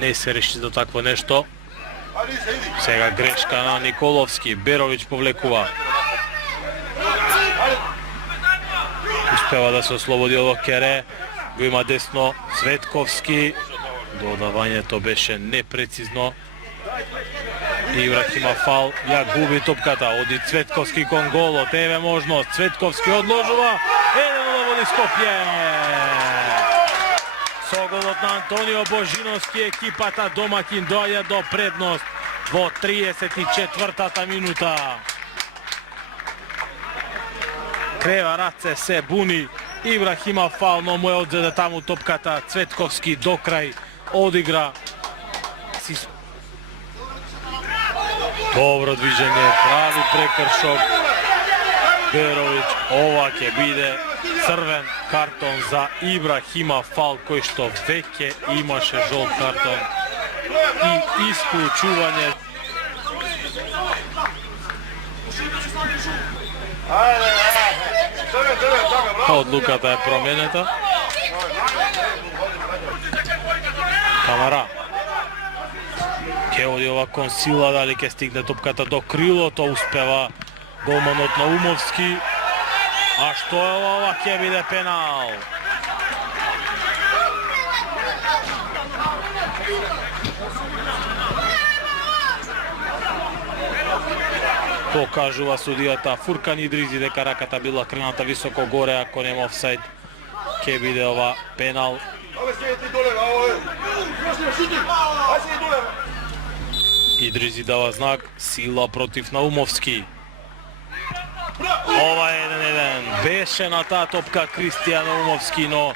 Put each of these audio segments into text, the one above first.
Не се реши до такво нешто. Сега грешка на Николовски. Беровиќ повлекува. Успева да се ослободи од Кере. Го има десно Цветковски. Додавањето беше непрецизно. Ибрахима фал. Ја губи топката. Оди Цветковски кон голот. Еве можност. Цветковски одложува. 1-0 води Скопје. Со голот на Антонио Божиновски екипата домакин доаѓа до предност во 34-та минута. Крева раце се буни. Ибрахима фал, но му е одзеде таму топката. Цветковски до крај одигра. Добро движење, прави прекршок. Беровиќ, ова ќе биде црвен картон за Ибрахима фал, кој што веќе имаше жолт картон и исклучување. Одлуката е променета. Камара ќе оди ова кон сила, дали ќе стигне топката до крилото, успева голманот на Умовски. А што е ова, ќе биде пенал. Покажува судијата Фуркан Идризи дека раката била крената високо горе, ако нема офсайд, ќе биде ова пенал. Идризи дава знак, сила против Наумовски. Ова е 1-1. Беше на таа топка Кристијан Наумовски, но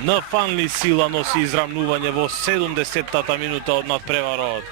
нафанли сила носи израмнување во 70-та минута од надпреварот.